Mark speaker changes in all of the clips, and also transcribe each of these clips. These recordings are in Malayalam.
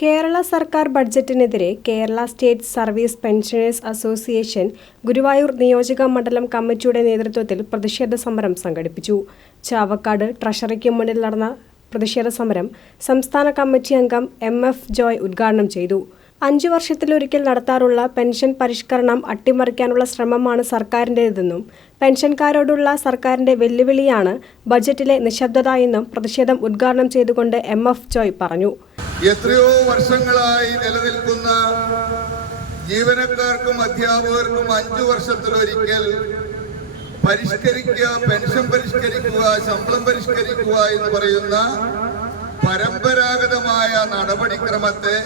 Speaker 1: കേരള സർക്കാർ ബഡ്ജറ്റിനെതിരെ Kerala state service pensioners association Guruvayur നിയോജക മണ്ഡലം കമ്മിറ്റിയുടെ നേതൃത്വത്തിൽ പ്രതിഷേധ സമരം സംഘടിപ്പിച്ചു. ചാവക്കാട് ട്രഷറിക്ക് മുന്നിൽ നടന്ന പ്രതിഷേധ സമരം സംസ്ഥാന കമ്മിറ്റി അംഗം എം എഫ് ജോയ് ഉദ്ഘാടനം ചെയ്തു. അഞ്ചു വർഷത്തിലൊരിക്കൽ നടത്താറുള്ള പെൻഷൻ പരിഷ്കരണം അട്ടിമറിക്കാനുള്ള ശ്രമമാണ് സർക്കാരിന്റേതെന്നും പെൻഷൻകാരോടുള്ള സർക്കാരിന്റെ വെല്ലുവിളിയാണ് ബജറ്റിലെ നിശബ്ദത എന്നും പ്രതിഷേധം ഉദ്ഘാടനം ചെയ്തുകൊണ്ട് എം എഫ് ജോയ് പറഞ്ഞു.
Speaker 2: എത്രയോ വർഷങ്ങളായി നിലനിൽക്കുന്ന ജീവനക്കാർക്കും അധ്യാപകർക്കും അഞ്ചു വർഷത്തിലൊരിക്കൽ പരിഷ്കരിക്കുക പെൻഷൻ പരിഷ്കരിക്കുക ശമ്പളം പരിഷ്കരിക്കുക എന്ന് പറയുന്ന പരമ്പരാഗതമായ നടപടിക്രമത്തെ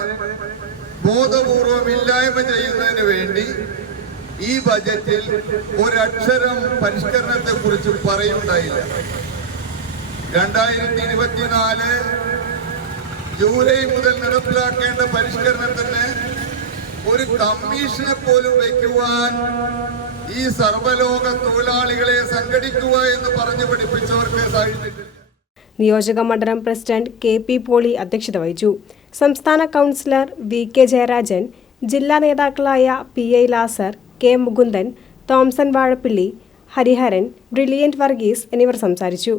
Speaker 2: ബോധപൂർവം ഇല്ലായ്മ ചെയ്യുന്നതിന് വേണ്ടി ഈ ബജറ്റിൽ ഒരക്ഷരം പരിഷ്കരണത്തെ കുറിച്ച് പറയുണ്ടായില്ല. രണ്ടായിരത്തി ഇരുപത്തിനാല് ജൂലൈ മുതൽ നടപ്പിലാക്കേണ്ട പരിഷ്കരണത്തിന് ഒരു കമ്മീഷനെ പോലും വയ്ക്കുവാൻ ഈ സർവലോക തൊഴിലാളികളെ സംഘടിക്കുക എന്ന് പറഞ്ഞു പഠിപ്പിച്ചവർക്ക് സാധിച്ചിട്ടില്ല.
Speaker 1: നിയോജക മണ്ഡലം പ്രസിഡന്റ് കെ പി പോളി അധ്യക്ഷത വഹിച്ചു. സംസ്ഥാന കൗൺസിലർ വി കെ ജയരാജൻ ജില്ലാ നേതാക്കളായ P I Lazar K Mukundan Thomson Vazhappilly Hariharan Brilliant Varghese എന്നിവർ സംസാരിച്ചു.